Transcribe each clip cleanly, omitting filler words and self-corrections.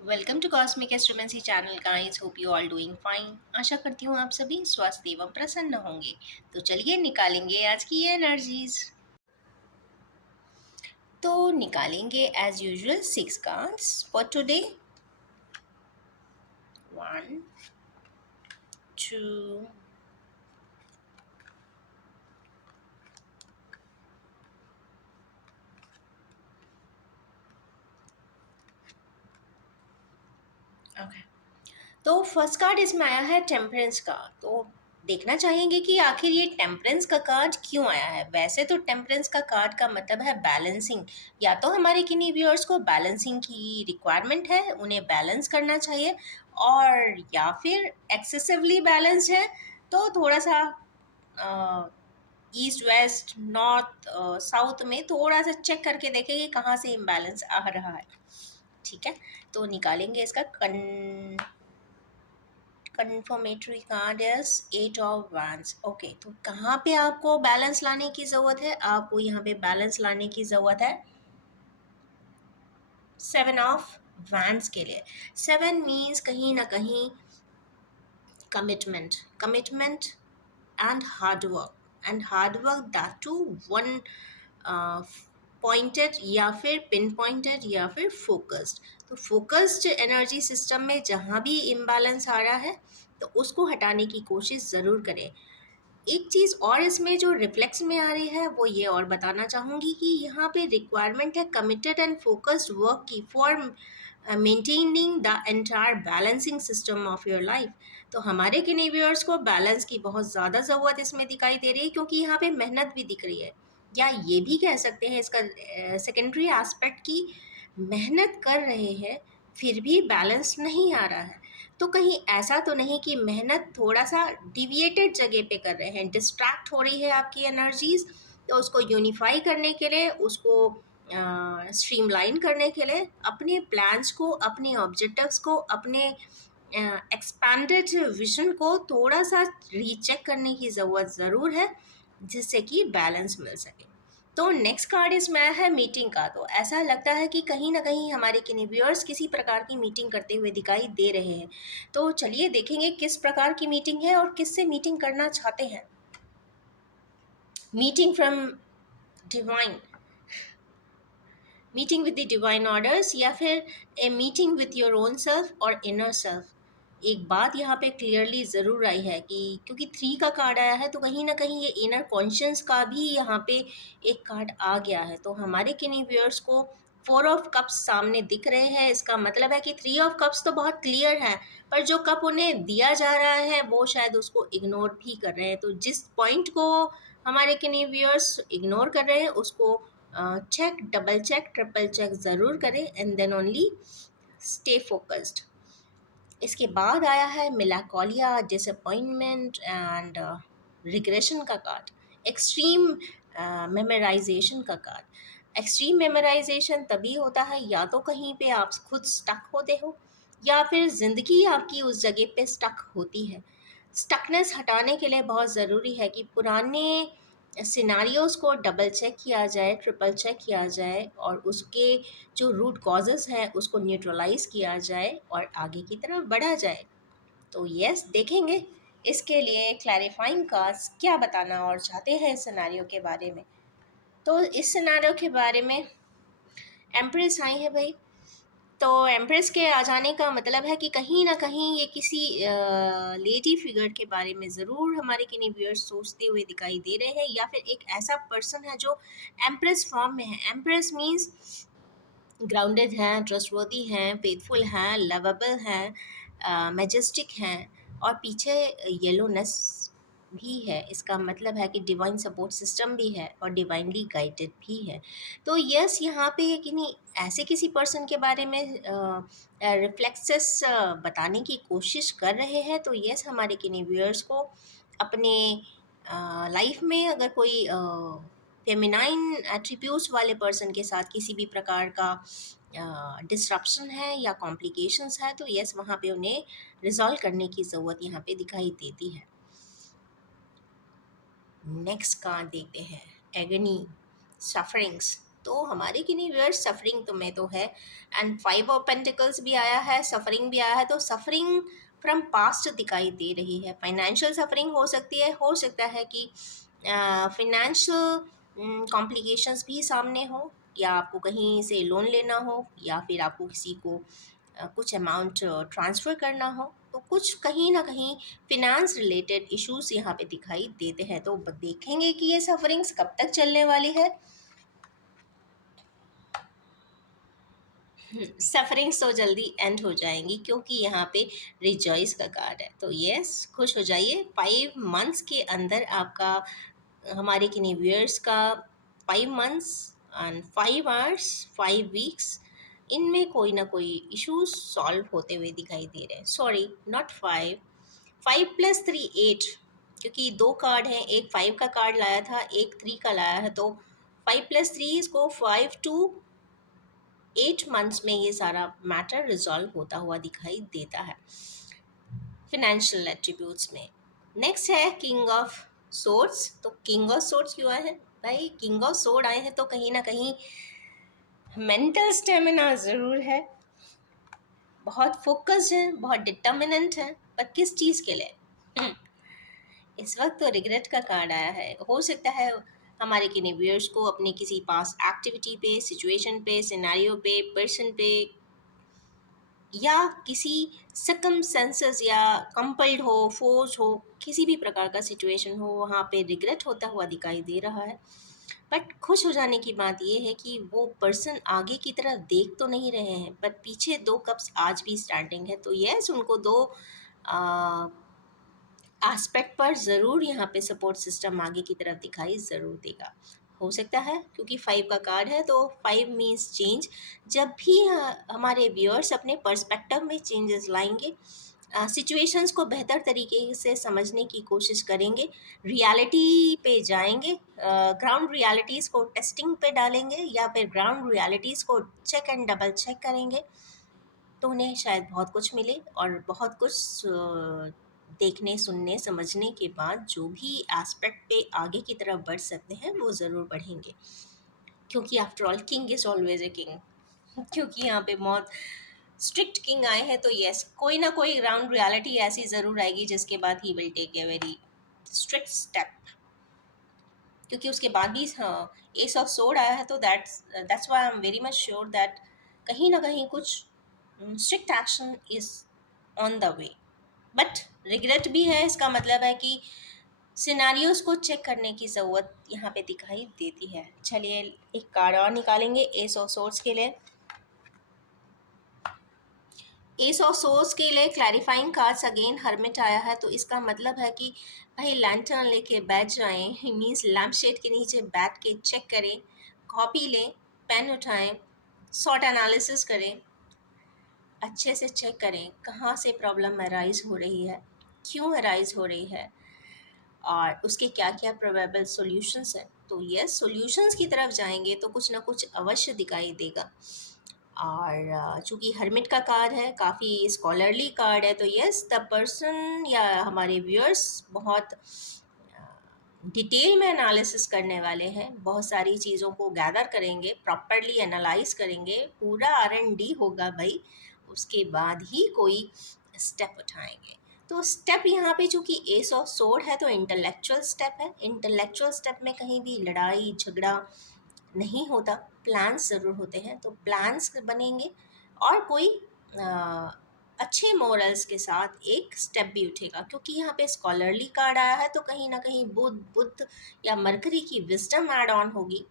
Welcome to cosmic astromancy channel guys. Hope you all doing fine. आशा करती हूँ आप सभी स्वस्थ एवं प्रसन्न होंगे। तो चलिए निकालेंगे आज की ये एनर्जीज। तो निकालेंगे as usual 6 cards for today. 1 2 okay. तो फर्स्ट कार्ड इसमें आया है टेम्परेंस का। तो देखना चाहेंगे कि आखिर ये टेम्परेंस का कार्ड क्यों आया है। वैसे तो टेम्परेंस का कार्ड का मतलब है बैलेंसिंग। या तो हमारे किन्हीं व्यूअर्स को बैलेंसिंग की रिक्वायरमेंट है, उन्हें बैलेंस करना चाहिए, और या फिर एक्सेसिवली बैलेंस है तो थोड़ा सा ईस्ट वेस्ट नॉर्थ साउथ में थोड़ा सा चेक करके देखें कि कहाँ से इम्बैलेंस आ रहा है। ठीक है, तो निकालेंगे इसका confirmatory card is 8 of wands. Okay, तो कहाँ पे आपको बैलेंस लाने की ज़रूरत है? आपको यहाँ पे बैलेंस लाने की ज़रूरत है 7 ऑफ वैंड्स के लिए। 7 मीन्स कहीं ना कहीं commitment, commitment and hard work, that too one pointed या फिर पिन पॉइंटेड या फिर फोकस्ड। तो फोकस्ड एनर्जी सिस्टम में जहाँ भी इम्बैलेंस आ रहा है तो उसको हटाने की कोशिश ज़रूर करें। एक चीज़ और इसमें जो रिफ्लेक्स में आ रही है वो ये और बताना चाहूँगी कि यहाँ पे रिक्वायरमेंट है कमिटेड एंड फोकस्ड वर्क की for maintaining the entire balancing system of your life. तो हमारे किन्हीं व्यूअर्स को बैलेंस की बहुत ज़्यादा ज़रूरत इसमें दिखाई दे रही है, क्योंकि यहाँ पे मेहनत भी दिख रही है। या ये भी कह सकते हैं इसका सेकेंडरी एस्पेक्ट की मेहनत कर रहे हैं फिर भी बैलेंस नहीं आ रहा है। तो कहीं ऐसा तो नहीं कि मेहनत थोड़ा सा डिविएटेड जगह पे कर रहे हैं, डिस्ट्रैक्ट हो रही है आपकी एनर्जीज। तो उसको यूनिफाई करने के लिए, उसको स्ट्रीमलाइन करने के लिए, अपने प्लान्स को, अपने ऑब्जेक्टिव्स को, अपने एक्सपैंडेड विजन को थोड़ा सा रीचेक करने की ज़रूरत ज़रूर है, जिससे कि बैलेंस मिल सके। तो नेक्स्ट कार्ड इसमें आया है मीटिंग का। तो ऐसा लगता है कि कहीं ना कहीं हमारे किन्हीं व्यूअर्स किसी प्रकार की मीटिंग करते हुए दिखाई दे रहे हैं। तो चलिए देखेंगे किस प्रकार की मीटिंग है और किससे मीटिंग करना चाहते हैं। Meeting from divine, meeting with the divine orders, या फिर a meeting with your own self और इनर सेल्फ। एक बात यहाँ पे क्लियरली ज़रूर आई है कि क्योंकि 3 का कार्ड आया है तो कहीं ना कहीं ये इनर कॉन्शियस का भी यहाँ पे एक कार्ड आ गया है। तो हमारे किन्हीं व्यूअर्स को 4 ऑफ कप्स सामने दिख रहे हैं। इसका मतलब है कि 3 ऑफ कप्स तो बहुत क्लियर है, पर जो कप उन्हें दिया जा रहा है वो शायद उसको इग्नोर भी कर रहे हैं। तो जिस पॉइंट को हमारे किन्हीं व्यूअर्स इग्नोर कर रहे हैं उसको check, double check, triple check ज़रूर करें, and then only stay focused. इसके बाद आया है मिलाकोलिया, डिसअपॉइंटमेंट एंड रिग्रेशन का कार्ड, एक्सट्रीम मेमोराइजेशन का कार्ड। एक्सट्रीम मेमोराइजेशन तभी होता है या तो कहीं पे आप खुद स्टक होते हो, या फिर ज़िंदगी आपकी उस जगह पे स्टक होती है। स्टकनेस हटाने के लिए बहुत ज़रूरी है कि पुराने सिनारियोज़ को डबल चेक किया जाए, ट्रिपल चेक किया जाए, और उसके जो रूट कॉजेज़ हैं उसको न्यूट्रलाइज़ किया जाए और आगे की तरफ बढ़ा जाए। तो यस, देखेंगे इसके लिए क्लैरिफाइंग कार्ड्स क्या बताना और चाहते हैं इस सिनेरियो के बारे में। तो इस सिनेरियो के बारे में एम्प्रेस आई है भाई। तो एम्प्रेस के आ जाने का मतलब है कि कहीं ना कहीं ये किसी लेडी फिगर के बारे में ज़रूर हमारे किन्हीं व्यूअर्स सोचते हुए दिखाई दे रहे हैं, या फिर एक ऐसा पर्सन है जो एम्प्रेस फॉर्म में है। एम्प्रेस मीन्स ग्राउंडेड हैं, ट्रस्टवर्दी हैं, फेथफुल हैं, लवेबल हैं, मैजेस्टिक हैं, और पीछे येलोनेस भी है। इसका मतलब है कि डिवाइन सपोर्ट सिस्टम भी है और डिवाइनली गाइडेड भी है। तो यस, यहाँ पे किन्हीं ऐसे किसी पर्सन के बारे में रिफ्लेक्सेस बताने की कोशिश कर रहे हैं। तो यस, हमारे किन्हीं व्यूअर्स को अपने लाइफ में अगर कोई फेमिनाइन एट्रीब्यूट्स वाले पर्सन के साथ किसी भी प्रकार का डिस्ट्रप्शन है या कॉम्प्लिकेशंस है, तो यस, वहाँ पे उन्हें रिजॉल्व करने की ज़रूरत यहाँ पे दिखाई देती है। नेक्स्ट कार्ड देखते हैं, एगनी, सफरिंग्स। तो हमारे किन्हीं व्यूअर्स सफरिंग तो में तो है, एंड 5 ऑफ पेंटिकल्स भी आया है, सफरिंग भी आया है, तो सफरिंग फ्रॉम पास्ट दिखाई दे रही है। फाइनेंशियल सफरिंग हो सकती है, हो सकता है कि फाइनेंशियल कॉम्प्लिकेशंस भी सामने हो, या आपको कहीं से लोन लेना हो, या फिर आपको किसी को कुछ अमाउंट ट्रांसफ़र करना हो, तो कुछ कहीं ना कहीं फिनेंस रिलेटेड इश्यूज यहाँ पे दिखाई देते हैं। तो देखेंगे कि ये सफरिंग्स कब तक चलने वाली है। सफरिंग्स तो जल्दी एंड हो जाएंगी, क्योंकि यहाँ पे रिजॉइस का कार्ड है। तो यस, खुश हो जाइए। 5 मंथ्स के अंदर आपका, हमारे किन्हीं व्यूअर्स का 5 मंथ्स एंड 5 आवर्स, 5 वीक्स, इनमें कोई ना कोई इश्यूज सॉल्व होते हुए दिखाई दे रहे हैं। सॉरी, नॉट 5, 5 + 3 8, क्योंकि 2 कार्ड हैं, एक 5 का कार्ड लाया था, एक 3 का लाया है, तो 5 + 3 इसको 5 to 8 मंथ्स में ये सारा मैटर रिजॉल्व होता हुआ दिखाई देता है फिनेंशियल एट्रीब्यूट्स में। नेक्स्ट है किंग ऑफ सोर्ड्स। तो किंग ऑफ सोर्ड्स क्यों आए हैं भाई? किंग ऑफ सोर्ड आए हैं तो कहीं ना कहीं मेंटल स्टेमिना ज़रूर है, बहुत फोकस्ड है, बहुत डिटर्मिनेंट है, पर किस चीज़ के लिए? हम्म, इस वक्त तो रिग्रेट का कार्ड आया है। हो सकता है हमारे किन्हीं व्यूअर्स को अपनी किसी पास एक्टिविटी पे, सिचुएशन पे, सिनेरियो पे, पर्सन पे, या किसी सर्कमस्टेंसेस या कंपल्ड हो, फोर्स हो, किसी भी प्रकार का सिचुएशन हो, वहाँ पे रिग्रेट होता हुआ दिखाई दे रहा है। बट खुश हो जाने की बात यह है कि वो पर्सन आगे की तरफ देख तो नहीं रहे हैं, बट पीछे 2 कप्स आज भी स्टैंडिंग है। तो यस, उनको दो एस्पेक्ट पर ज़रूर यहाँ पे सपोर्ट सिस्टम आगे की तरफ दिखाई ज़रूर देगा। हो सकता है क्योंकि 5 का कार्ड है, तो 5 मीन्स चेंज। जब भी हमारे व्यूअर्स अपने पर्सपेक्टिव में चेंजेस लाएंगे, सिचुएशंस को बेहतर तरीके से समझने की कोशिश करेंगे, रियलिटी पे जाएंगे, ग्राउंड रियलिटीज़ को टेस्टिंग पे डालेंगे, या फिर ग्राउंड रियलिटीज़ को चेक एंड डबल चेक करेंगे, तो उन्हें शायद बहुत कुछ मिले, और बहुत कुछ देखने, सुनने, समझने के बाद जो भी एस्पेक्ट पे आगे की तरफ बढ़ सकते हैं वो ज़रूर बढ़ेंगे, क्योंकि after all king is always a king. क्योंकि यहाँ पे बहुत स्ट्रिक्ट किंग आए हैं, तो यस, कोई ना कोई ग्राउंड रियलिटी ऐसी ज़रूर आएगी जिसके बाद ही will take a very strict step. क्योंकि उसके बाद भी हाँ, एस ऑफ सोर्ड आया है, तो that's why I am very much sure that कहीं ना कहीं कुछ strict action is on the way. But regret भी है, इसका मतलब है कि सिनारियोस को चेक करने की ज़रूरत यहाँ पे दिखाई देती है। चलिए एक कार्ड और निकालेंगे एस ऑफ सोर्ड्स के लिए। एस ऑफ सोर्स के लिए क्लैरिफाइंग कार्ड्स अगेन हर्मिट आया है, तो इसका मतलब है कि भाई लैंटर्न लेके बैठ जाएं, मीन्स लैम्प शेड के नीचे बैठ के चेक करें, कॉपी लें, पेन उठाएं, सॉट एनालिसिस करें, अच्छे से चेक करें कहाँ से प्रॉब्लम अराइज हो रही है, क्यों अराइज हो रही है, और उसके क्या क्या प्रोबेबल सॉल्यूशंस हैं। तो यस, सॉल्यूशंस की तरफ जाएंगे तो कुछ ना कुछ अवश्य दिखाई देगा। और चूंकि हर्मिट का कार्ड है, काफ़ी स्कॉलरली कार्ड है, तो यस, द पर्सन या हमारे व्यूअर्स बहुत डिटेल में एनालिसिस करने वाले हैं, बहुत सारी चीज़ों को गैदर करेंगे, प्रॉपरली एनालाइज करेंगे, पूरा R&D होगा भाई, उसके बाद ही कोई स्टेप उठाएंगे। तो स्टेप यहाँ पे चूंकि एस ऑफ सोर्ड है, तो इंटेलेक्चुअल स्टेप है। इंटेलेक्चुअल स्टेप में कहीं भी लड़ाई झगड़ा नहीं होता, प्लान्स ज़रूर होते हैं, तो प्लान्स बनेंगे, और कोई अ, अच्छे मोरल्स के साथ एक स्टेप भी उठेगा। क्योंकि यहाँ पे स्कॉलरली कार्ड आया है, तो कहीं ना कहीं बुद्ध या मरकरी की विजडम ऐड ऑन होगी।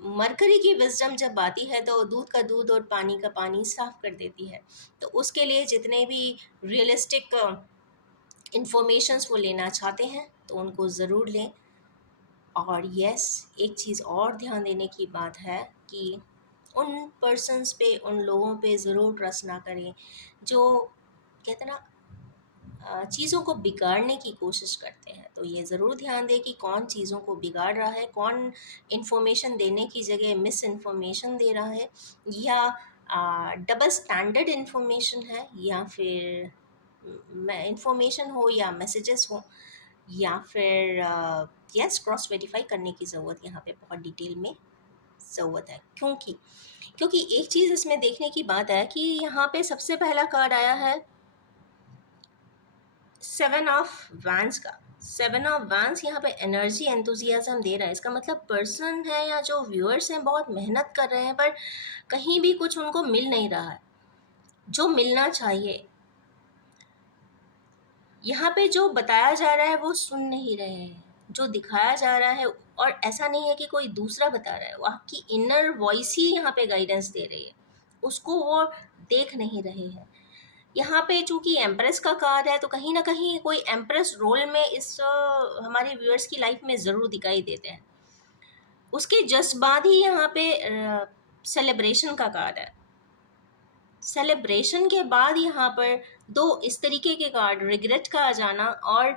मरकरी की विजडम जब आती है तो दूध का दूध और पानी का पानी साफ कर देती है। तो उसके लिए जितने भी रियलिस्टिक इंफॉर्मेशंस वो लेना चाहते हैं, तो उनको ज़रूर लें। और यस, एक चीज़ और ध्यान देने की बात है कि उन पर्सन्स पे, उन लोगों पे ज़रूर ट्रस्ट ना करें जो कहते हैं ना चीज़ों को बिगाड़ने की कोशिश करते हैं। तो ये ज़रूर ध्यान दें कि कौन चीज़ों को बिगाड़ रहा है, कौन इन्फॉर्मेशन देने की जगह मिस इन्फॉर्मेशन दे रहा है, या डबल स्टैंडर्ड इन्फॉर्मेशन है, या फिर इन्फॉर्मेशन हो या मैसेजेस हो, या फिर यस, क्रॉस वेरीफाई करने की ज़रूरत यहाँ पे बहुत डिटेल में ज़रूरत है। क्योंकि एक चीज़ इसमें देखने की बात है कि यहाँ पे सबसे पहला कार्ड आया है 7 ऑफ वैंस का। 7 ऑफ वैंस यहाँ पे एनर्जी एंथुजियाज्म दे रहा है। इसका मतलब पर्सन है या जो व्यूअर्स हैं बहुत मेहनत कर रहे हैं, पर कहीं भी कुछ उनको मिल नहीं रहा है जो मिलना चाहिए। यहाँ पे जो बताया जा रहा है वो सुन नहीं रहे हैं, जो दिखाया जा रहा है, और ऐसा नहीं है कि कोई दूसरा बता रहा है, वो आपकी इनर वॉइस ही यहाँ पे गाइडेंस दे रही है, उसको वो देख नहीं रहे हैं। यहाँ पे चूंकि एम्प्रेस का कार्ड है तो कहीं ना कहीं कोई एम्प्रेस रोल में इस हमारे व्यूअर्स की लाइफ में ज़रूर दिखाई देते हैं। उसके जस्ट बाद ही यहाँ पे सेलिब्रेशन का कार्ड है। सेलिब्रेशन के बाद यहाँ पर दो इस तरीके के कार्ड, रिग्रेट का आ जाना और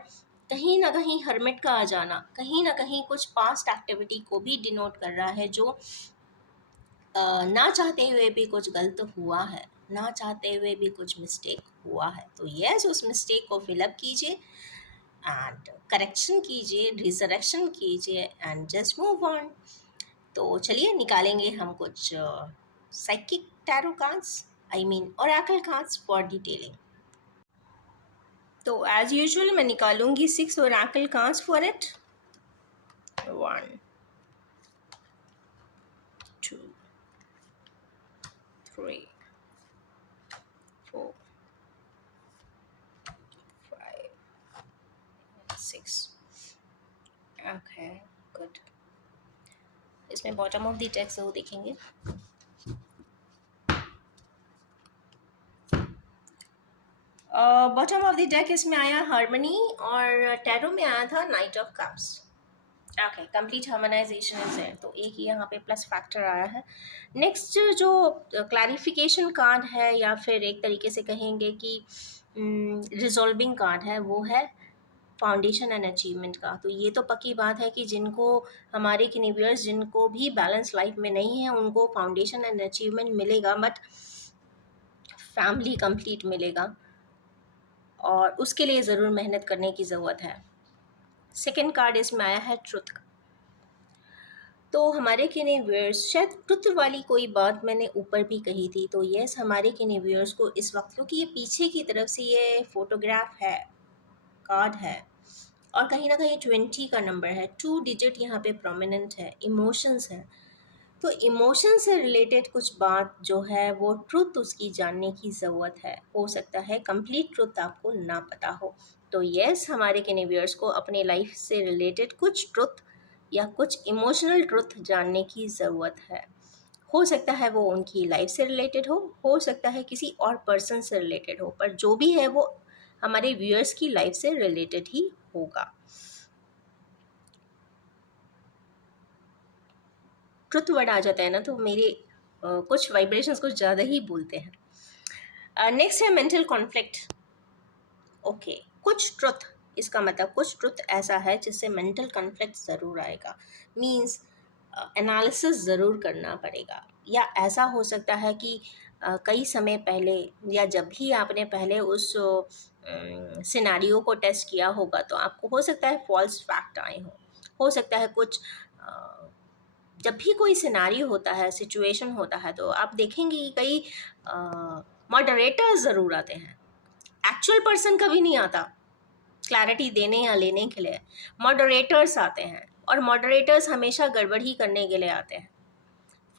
कहीं ना कहीं हर्मिट का आ जाना, कहीं ना कहीं कुछ पास्ट एक्टिविटी को भी डिनोट कर रहा है, जो ना चाहते हुए भी कुछ गलत हुआ है, ना चाहते हुए भी कुछ मिस्टेक हुआ है। तो यस, उस मिस्टेक को फिलअप कीजिए एंड करेक्शन कीजिए, रिजरेक्शन कीजिए एंड जस्ट मूव ऑन। तो चलिए निकालेंगे हम कुछ psychic tarot cards, I mean Oracle cards for detailing. तो एज यूजुअल मैं निकालूंगी 6 Oracle cards for it. 1 2 3 4 5 6। Okay, good. इसमें बॉटम ऑफ द डेक जरूर देखेंगे। बॉटम ऑफ द डेक इसमें आया हार्मनी और टैरो में आया था knight of cups. Okay, complete harmonisation is there, तो एक ही यहाँ पे प्लस फैक्टर आया है। नेक्स्ट जो क्लैरिफिकेशन कार्ड है, या फिर एक तरीके से कहेंगे कि रिजॉल्विंग कार्ड है, वो है फाउंडेशन एंड अचीवमेंट का। तो ये तो पक्की बात है कि जिनको हमारे किनिवियर्स जिनको भी बैलेंस लाइफ में नहीं है उनको फाउंडेशन एंड अचीवमेंट मिलेगा, बट फैमिली कंप्लीट मिलेगा और उसके लिए ज़रूर मेहनत करने की ज़रूरत है। सेकेंड कार्ड इसमें आया है ट्रुथ का। तो हमारे किनिवियर्स, शायद ट्रुथ वाली कोई बात मैंने ऊपर भी कही थी, तो यस, हमारे किनिवियर्स को इस वक्त, क्योंकि ये पीछे की तरफ से ये फोटोग्राफ है, कार्ड है, और कहीं ना कहीं 20 का नंबर है, 2 डिजिट यहाँ पे प्रोमिनेंट है, इमोशंस है। तो इमोशन से रिलेटेड कुछ बात जो है वो ट्रुथ उसकी जानने की ज़रूरत है। हो सकता है कंप्लीट ट्रुथ आपको ना पता हो। तो यस, हमारे किनिवियर्स को अपने लाइफ से रिलेटेड कुछ ट्रुथ या कुछ इमोशनल ट्रुथ जानने की ज़रूरत है। हो सकता है वो उनकी लाइफ से रिलेटेड हो सकता है किसी और पर्सन से रिलेटेड हो, पर जो भी है वो हमारे व्यूअर्स की लाइफ से रिलेटेड ही होगा। ट्रुथ वर्ड आ जाता है ना, तो मेरे कुछ वाइब्रेशंस कुछ ज़्यादा ही बोलते हैं। नेक्स्ट है मेंटल कॉन्फ्लिक्ट। ओके, कुछ ट्रुथ, इसका मतलब कुछ ट्रुथ ऐसा है जिससे मेंटल कॉन्फ्लिक्ट ज़रूर आएगा। मीन्स एनालिसिस ज़रूर करना पड़ेगा, या ऐसा हो सकता है कि कई समय पहले या जब भी आपने पहले उस सिनेरियो को टेस्ट किया होगा तो आपको हो सकता है फॉल्स फैक्ट आए हो सकता है कुछ जब भी कोई सिनेरियो होता है, सिचुएशन होता है, तो आप देखेंगे कि कई मॉडरेटर्स ज़रूर आते हैं। एक्चुअल पर्सन कभी नहीं आता क्लैरिटी देने या लेने के लिए, मॉडरेटर्स आते हैं, और मॉडरेटर्स हमेशा गड़बड़ ही करने के लिए आते हैं,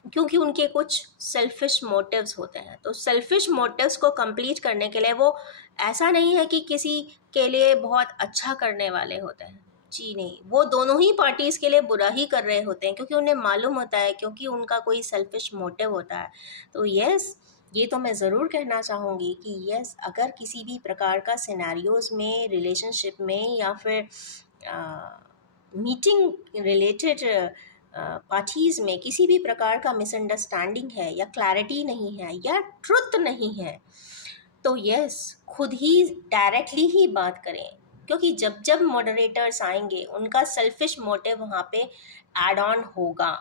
क्योंकि उनके कुछ सेल्फिश मोटिव्स होते हैं। तो सेल्फिश मोटिव्स को कंप्लीट करने के लिए वो, ऐसा नहीं है कि किसी के लिए बहुत अच्छा करने वाले होते हैं, जी नहीं, वो दोनों ही पार्टीज़ के लिए बुरा ही कर रहे होते हैं, क्योंकि उन्हें मालूम होता है, क्योंकि उनका कोई सेल्फिश मोटिव होता है। तो यस, ये तो मैं ज़रूर कहना चाहूँगी कि यस, अगर किसी भी प्रकार का सिनेरियोज़ में, रिलेशनशिप में, या फिर मीटिंग रिलेटेड पार्टीज़ में किसी भी प्रकार का मिसअंडरस्टैंडिंग है, या क्लैरिटी नहीं है, या ट्रुथ नहीं है, तो यस, खुद ही डायरेक्टली ही बात करें, क्योंकि जब जब मॉडरेटर्स आएंगे उनका सेल्फिश मोटिव वहाँ पे ऐड ऑन होगा।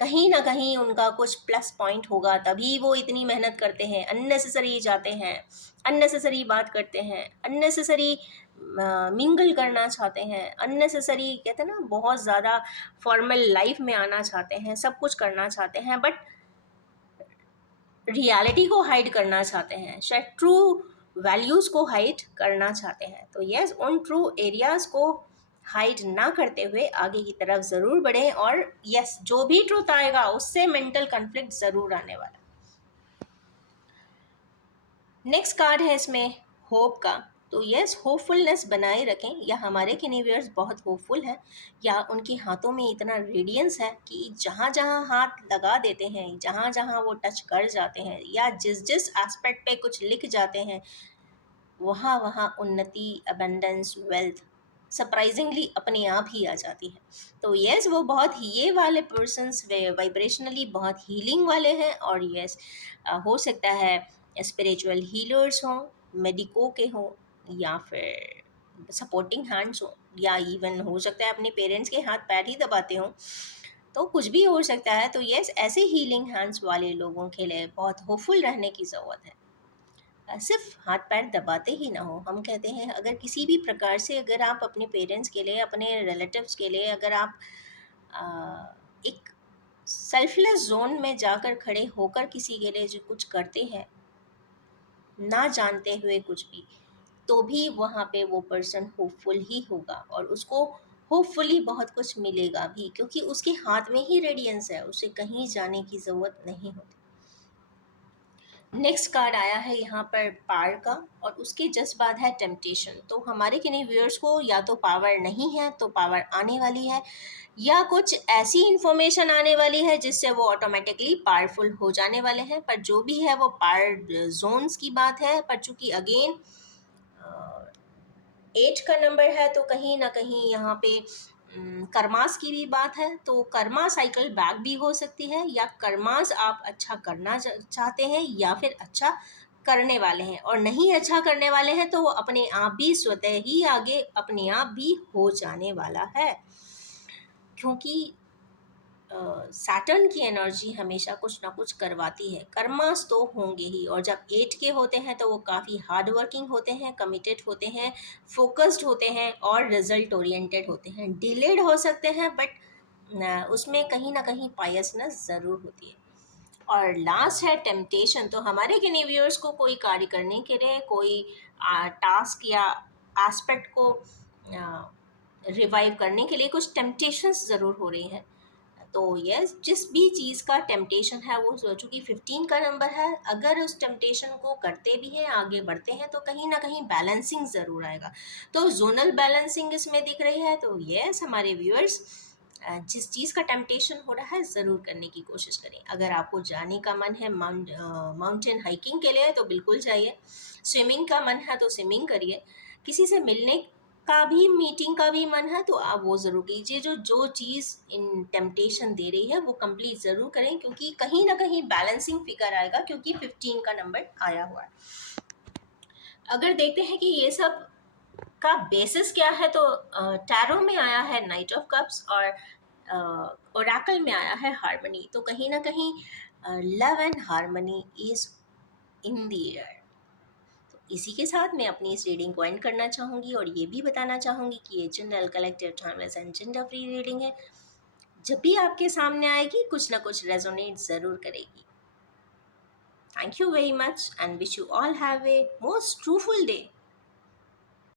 कहीं ना कहीं उनका कुछ प्लस पॉइंट होगा, तभी वो इतनी मेहनत करते हैं, अननेसेसरी जाते हैं, अननेसेसरी बात करते हैं, अननेसेसरी मिंगल करना चाहते हैं, अननेसेसरी कहते हैं ना बहुत ज़्यादा फॉर्मल लाइफ में आना चाहते हैं, सब कुछ करना चाहते हैं, बट रियलिटी को हाइड करना चाहते हैं, शायद ट्रू वैल्यूज़ को हाइड करना चाहते हैं। तो यस, उन ट्रू एरियाज़ को हाइड ना करते हुए आगे की तरफ ज़रूर बढ़ें, और यस, जो भी ट्रूथ आएगा उससे मेंटल कॉन्फ्लिक्ट ज़रूर आने वाला। नेक्स्ट कार्ड है इसमें होप का। तो यस, होपफुलनेस बनाए रखें, या हमारे किनीवियर्स बहुत होपफुल हैं, या उनके हाथों में इतना रेडियंस है कि जहाँ जहाँ हाथ लगा देते हैं, जहाँ जहाँ वो टच कर जाते हैं, या जिस जिस एस्पेक्ट पे कुछ लिख जाते हैं, वहाँ वहाँ उन्नति, अबंडेंस, वेल्थ सरप्राइजिंगली अपने आप ही आ जाती है। तो यस, वो बहुत ही ये वाले पर्सन्स वाइब्रेशनली बहुत हीलिंग वाले हैं, और यस, हो सकता है स्पिरिचुअल हीलर्स हों, मेडिको के हों, या फिर सपोर्टिंग हैंड्स हों, या इवन हो सकता है अपने पेरेंट्स के हाथ पैर ही दबाते हों, तो कुछ भी हो सकता है। तो यस, ऐसे हीलिंग हैंड्स वाले लोगों के लिए बहुत होपफुल रहने की ज़रूरत है। सिर्फ हाथ पैर दबाते ही ना हो। हम कहते हैं अगर किसी भी प्रकार से अगर आप अपने पेरेंट्स के लिए, अपने रिलेटिव्स के लिए, अगर आप एक सेल्फलेस जोन में जाकर खड़े होकर किसी के लिए जो कुछ करते हैं, ना जानते हुए कुछ भी, तो भी वहाँ पे वो पर्सन होपफुल ही होगा, और उसको होपफुली बहुत कुछ मिलेगा भी, क्योंकि उसके हाथ में ही रेडियंस है, उसे कहीं जाने की ज़रूरत नहीं होती। नेक्स्ट कार्ड आया है यहाँ पर पावर का, और उसके जस्ट बाद है टेम्पटेशन। तो हमारे किन्हीं व्यूअर्स को या तो पावर नहीं है तो पावर आने वाली है, या कुछ ऐसी इंफॉर्मेशन आने वाली है जिससे वो ऑटोमेटिकली पावरफुल हो जाने वाले हैं। पर जो भी है वो पावर जोन्स की बात है। पर चूंकि अगेन 8 का नंबर है, तो कहीं ना कहीं यहाँ पे कर्मास की भी बात है। तो कर्मा साइकिल बैक भी हो सकती है, या कर्मास आप अच्छा करना चाहते हैं, या फिर अच्छा करने वाले हैं, और नहीं अच्छा करने वाले हैं तो वो अपने आप भी स्वतः ही आगे अपने आप भी हो जाने वाला है। क्योंकि सैटर्न की एनर्जी हमेशा कुछ ना कुछ करवाती है, कर्मास तो होंगे ही। और जब 8 के होते हैं तो वो काफ़ी हार्ड वर्किंग होते हैं, कमिटेड होते हैं, फोकस्ड होते हैं, और रिजल्ट ओरिएंटेड होते हैं। डिलेड हो सकते हैं, बट उसमें कहीं ना कहीं पायसनेस ज़रूर होती है। और लास्ट है टेम्पटेशन। तो हमारे किन्हीं व्यूअर्स को कोई कार्य करने के लिए, कोई टास्क या एस्पेक्ट को रिवाइव करने के लिए कुछ टेम्पटेशंस ज़रूर हो रही हैं। तो यस, जिस भी चीज़ का टेम्पटेशन है, वो चूँकि 15 का नंबर है, अगर उस टेम्पटेशन को करते भी हैं, आगे बढ़ते हैं, तो कहीं ना कहीं बैलेंसिंग ज़रूर आएगा। तो जोनल बैलेंसिंग इसमें दिख रही है। तो यस, हमारे व्यूअर्स जिस चीज़ का टेम्पटेशन हो रहा है ज़रूर करने की कोशिश करें। अगर आपको जाने का मन है माउंटेन हाइकिंग के लिए, तो बिल्कुल जाइए। स्विमिंग का मन है तो स्विमिंग करिए। किसी से मिलने का भी, मीटिंग का भी मन है तो आप वो ज़रूर कीजिए। जो जो चीज़ इन टेम्पटेशन दे रही है वो कंप्लीट ज़रूर करें, क्योंकि कहीं ना कहीं बैलेंसिंग फिगर आएगा, क्योंकि 15 का नंबर आया हुआ है। अगर देखते हैं कि ये सब का बेसिस क्या है, तो टैरो में आया है नाइट ऑफ कप्स, और ओरेकल में आया है हार्मनी। तो कहीं ना कहीं love and harmony is in the air. तो इसी के साथ मैं अपनी इस रीडिंग को एंड करना चाहूँगी, और ये भी बताना चाहूँगी कि ये general, collective, timeless and gender free reading है। जब भी आपके सामने आएगी, कुछ ना कुछ रेजोनेट ज़रूर करेगी। Thank you very much and wish you all have a most truthful day.